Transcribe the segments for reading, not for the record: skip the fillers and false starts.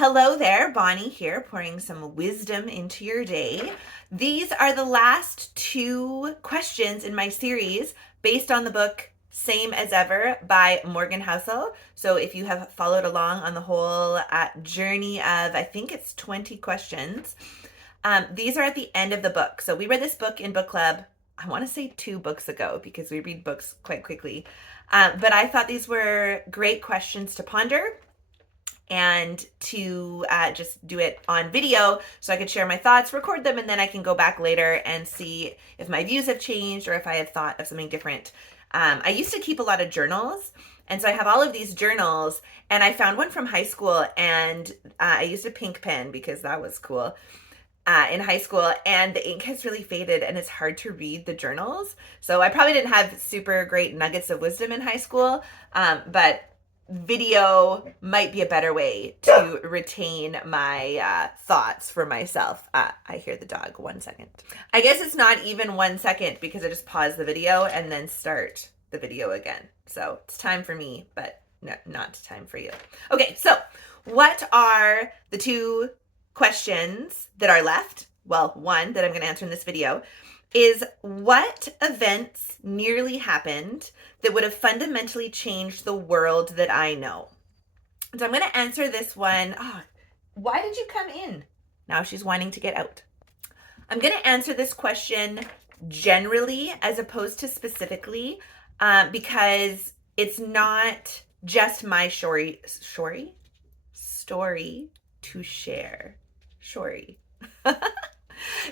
Hello there, Bonnie here, pouring some wisdom into your day. These are the last two questions in my series based on the book Same as Ever by Morgan Housel. So if you have followed along on the whole journey of, I think it's 20 questions, these are at the end of the book. So we read this book in book club, I want to say 2 books ago because we read books quite quickly. But I thought these were great questions to ponder and to just do it on video so I could share my thoughts, record them, and then I can go back later and see if my views have changed or if I have thought of something different. I used to keep a lot of journals, and so I have all of these journals, and I found one from high school, and I used a pink pen because that was cool. In high school, and the ink has really faded and it's hard to read the journals. So I probably didn't have super great nuggets of wisdom in high school, but video might be a better way to retain my thoughts for myself. I hear the dog. 1 second. I guess it's not even 1 second because I just pause the video and then start the video again. So it's time for me, but not time for you. Okay, so what are the two questions that are left? Well, one that I'm going to answer in this video is, what events nearly happened that would have fundamentally changed the world that I know? So I'm going to answer this one. Oh, why did you come in? Now she's wanting to get out. I'm going to answer this question generally as opposed to specifically, because it's not just my story to share.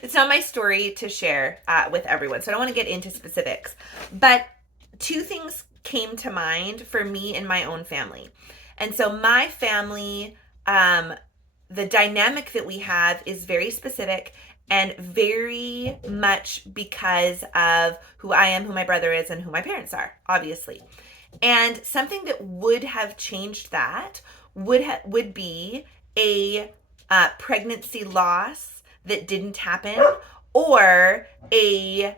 It's not my story to share with everyone, so I don't want to get into specifics. But two things came to mind for me and my own family. And so my family, the dynamic that we have is very specific and very much because of who I am, who my brother is, and who my parents are, obviously. And something that would have changed that would be a pregnancy loss that didn't happen, or a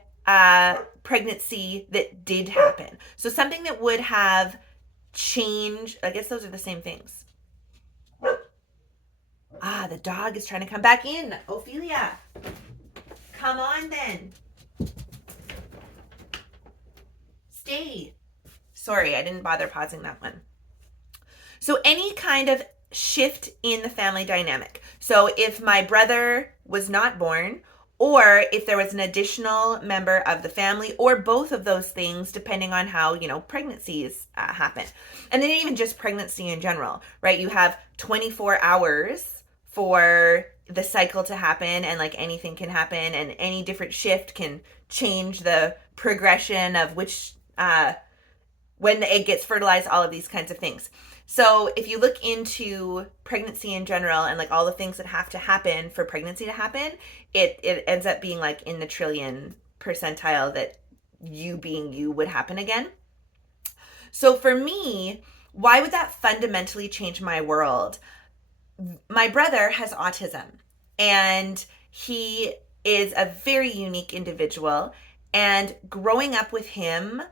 pregnancy that did happen. So something that would have changed, I guess those are the same things. The dog is trying to come back in. Ophelia, come on then. Stay. Sorry, I didn't bother pausing that one. So any kind of shift in the family dynamic. So if my brother was not born, or if there was an additional member of the family, or both of those things, depending on how, pregnancies happen. And then even just pregnancy in general, right? You have 24 hours for the cycle to happen, and like anything can happen, and any different shift can change the progression of which, when the egg gets fertilized, all of these kinds of things. So if you look into pregnancy in general and like all the things that have to happen for pregnancy to happen, it ends up being like in the trillion percentile that you being you would happen again. So for me, why would that fundamentally change my world? My brother has autism, and he is a very unique individual, and growing up with him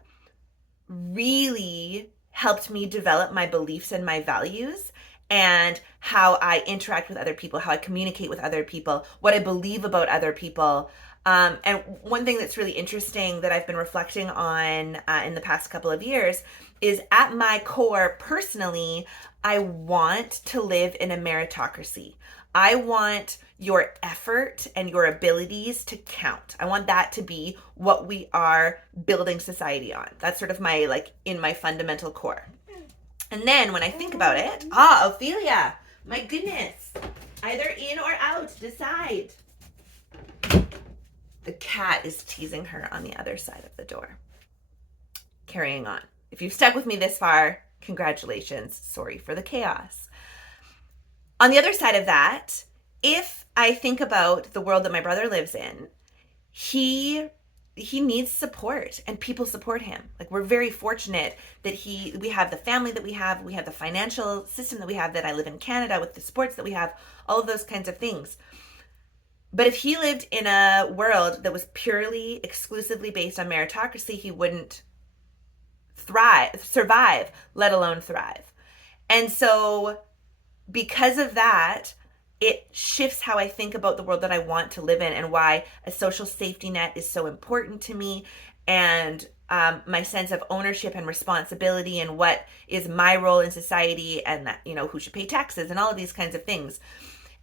really helped me develop my beliefs and my values, and how I interact with other people, how I communicate with other people, what I believe about other people. And one thing that's really interesting that I've been reflecting on in the past couple of years is, at my core, personally, I want to live in a meritocracy. I want your effort and your abilities to count. I want that to be what we are building society on. That's sort of my, in my fundamental core. And then when I think about it, Ophelia, my goodness, either in or out, decide. The cat is teasing her on the other side of the door. Carrying on. If you've stuck with me this far, congratulations. Sorry for the chaos. On the other side of that, if I think about the world that my brother lives in, he needs support, and people support him. Like, we're very fortunate that we have the family that we have the financial system that we have, that I live in Canada with the sports that we have, all of those kinds of things. But if he lived in a world that was purely, exclusively based on meritocracy, he wouldn't survive, let alone thrive. And so because of that, it shifts how I think about the world that I want to live in and why a social safety net is so important to me, and my sense of ownership and responsibility and what is my role in society, and that, who should pay taxes and all of these kinds of things.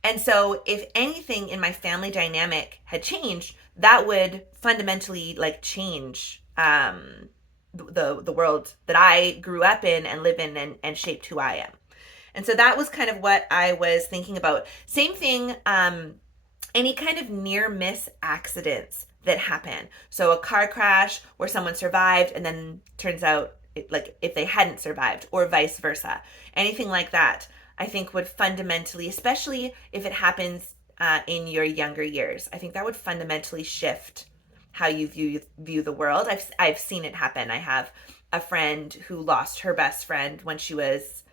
And so if anything in my family dynamic had changed, that would fundamentally like change the world that I grew up in and live in, and shaped who I am. And so that was kind of what I was thinking about. Same thing, any kind of near miss accidents that happen. So a car crash where someone survived and then turns out like if they hadn't survived, or vice versa. Anything like that, I think would fundamentally, especially if it happens in your younger years, I think that would fundamentally shift how you view the world. I've seen it happen. I have a friend who lost her best friend when she was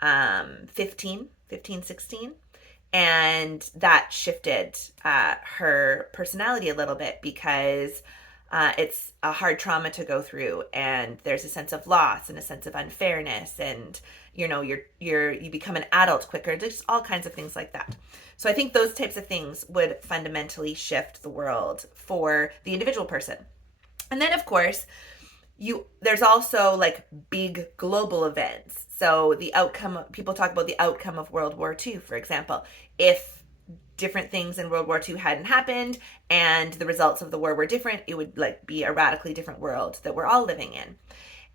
15, 16. And that shifted her personality a little bit, because it's a hard trauma to go through, and there's a sense of loss and a sense of unfairness, and you become an adult quicker. There's all kinds of things like that. So I think those types of things would fundamentally shift the world for the individual person. And then of course, there's also like big global events. So the outcome, people talk about the outcome of World War II, for example. If different things in World War II hadn't happened and the results of the war were different, it would like be a radically different world that we're all living in.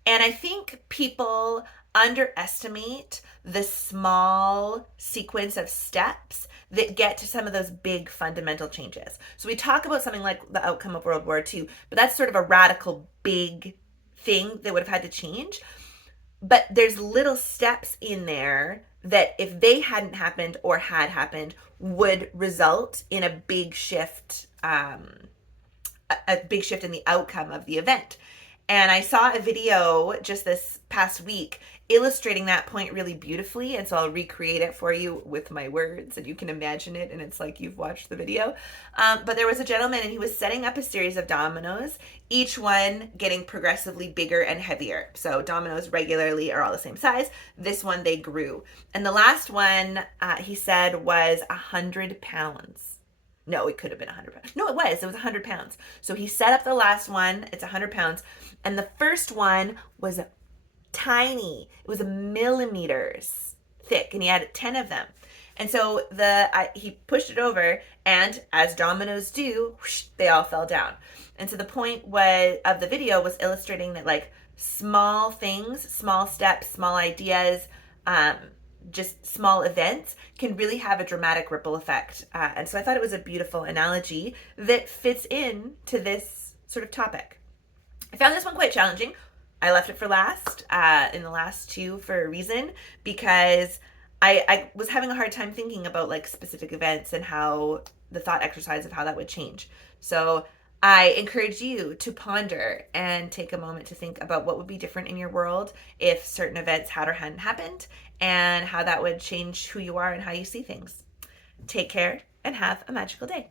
And I think people underestimate the small sequence of steps that get to some of those big fundamental changes. So we talk about something like the outcome of World War II, but that's sort of a radical big thing that would have had to change. But there's little steps in there that if they hadn't happened or had happened would result in a big shift, a big shift in the outcome of the event. And I saw a video just this past week illustrating that point really beautifully. And so I'll recreate it for you with my words, and you can imagine it. And it's like you've watched the video. But there was a gentleman, and he was setting up a series of dominoes, each one getting progressively bigger and heavier. So dominoes regularly are all the same size. This one, they grew. And the last one, he said, was 100 pounds. No, it could have been 100 pounds. No, it was 100 pounds. So he set up the last one. It's 100 pounds. And the first one was tiny. It was millimeters thick, and he had 10 of them. And so he pushed it over, and as dominoes do, whoosh, they all fell down. And so the point of the video was illustrating that like small things, small steps, small ideas, just small events can really have a dramatic ripple effect. And so I thought it was a beautiful analogy that fits in to this sort of topic. I found this one quite challenging. I left it for last, in the last two, for a reason, because I was having a hard time thinking about like specific events and how the thought exercise of how that would change. So I encourage you to ponder and take a moment to think about what would be different in your world if certain events had or hadn't happened, and how that would change who you are and how you see things. Take care and have a magical day.